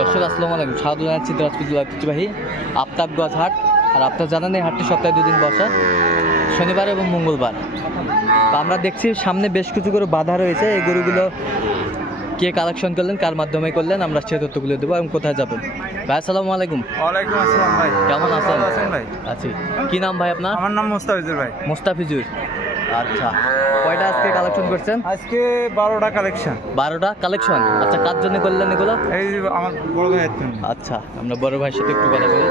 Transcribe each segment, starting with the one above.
দর্শক আসসালামু আলাইকুম, স্বাগত জানাচ্ছি দিনাজপুর জেলার ঐতিহ্যবাহী আফতাবগঞ্জ হাট। আর আপনারা জানেন এই হাটটি সপ্তাহে 2 দিন বসে, শনিবার এবং মঙ্গলবার। তো আমরা দেখছি সামনে বেশ কিছু গরু বাঁধা রয়েছে। এই গরুগুলো কে কালেকশন করলেন, কার মাধ্যমে করলেন, আমরা সেই তথ্যগুলো দেবো এবং কোথায় যাবেন। ভাই আসসালামু আলাইকুম। ওয়ালাইকুম আসসালাম ভাই, কেমন আছেন? ভালো আছেন ভাই? আছি। কি নাম ভাই আপনার? আমার নাম মোস্তাফিজুর ভাই। মোস্তাফিজুর। আচ্ছা, কয়টা আজকে কালেকশন করছেন? আজকে 12টা কালেকশন। 12টা কালেকশন। আচ্ছা, কার জন্য করলেন এগুলো? এই যে আমার বড় ভাইয়ের জন্য। আচ্ছা, আমরা বড় ভাইয়ের সাথে একটু কথা বলি।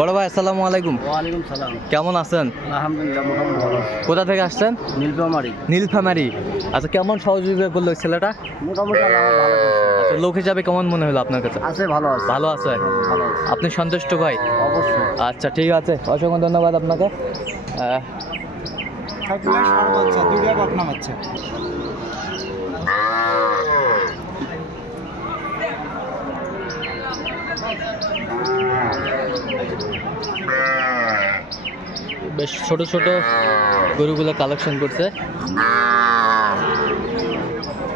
বড় ভাই আসসালামু আলাইকুম। ওয়ালাইকুম সালাম। কেমন আছেন? আলহামদুলিল্লাহ মোটামুটি ভালো। কোথা থেকে আসছেন? নীলফামারী। নীলফামারী। আচ্ছা, কেমন সহযোগিতা করলো ওই ছেলেটা? মোটামুটি আমার ভালো আচ্ছা, লোক হিসাবে কেমন মনে হলো আপনার কাছে? আছে, ভালো আছে। ভালো আছে। ভালো আছে আপনি সন্তুষ্ট ভাই? অবশ্যই। আচ্ছা, ঠিক আছে, অসংখ্য ধন্যবাদ আপনাকে। সাইকেলের ষাঁড় বাচ্চা, 2টা বকনা বাচ্চা। বেশ ছোট ছোট গরুগুলো কালেকশন করছে।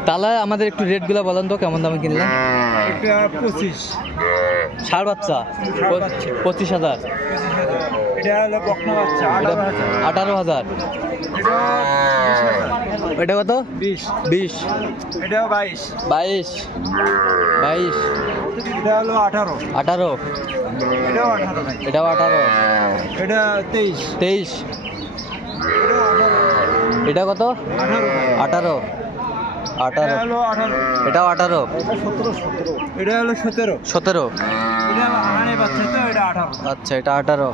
তাহলে আমাদের একটু রেটগুলো বলেন তো, কেমন দামে কিনলেন? এটা 25। ষাঁড় বাচ্চা 25,000। এটা হলো বকনা বাচ্চা 18,000। 18,000। এটা কত? 20। এটাও 22। 22। এটা হলো 18। এটাও 18 ভাই। এটাও 18। এটা 23। এটা কত? 18 ভাই। 18। এটা হলো 18। এটাও 18। এটা হলো 17। 17। এটা আনে বাচ্চা তো, এটা 18। আচ্ছা, এটা 18।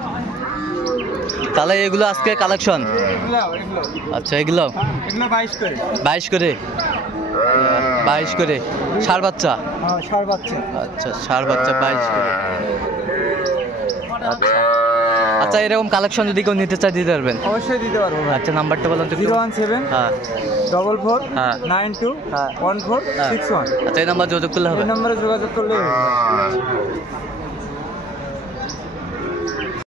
তাহলে এগুলো আজকে কালেকশন? এগুলো আচ্ছা, এগুলো 22 করে। 22 করে। 22 করে ষাঁড় বাচ্চা। হ্যাঁ, ষাঁড় বাচ্চা। আচ্ছা, ষাঁড় বাচ্চা 22 করে। আচ্ছা আচ্ছা, এরকম কালেকশন যদি কেউ নিতে চায় দিতে পারবেন? অবশ্যই দিতে পারবো ভাই। আচ্ছা, নাম্বারটা বলুন তো। 017 হ্যাঁ 44 হ্যাঁ 92 হ্যাঁ 1461। আচ্ছা, এই নাম্বার যোগাযোগ করলে হবে? এই নম্বরে যোগাযোগ করলে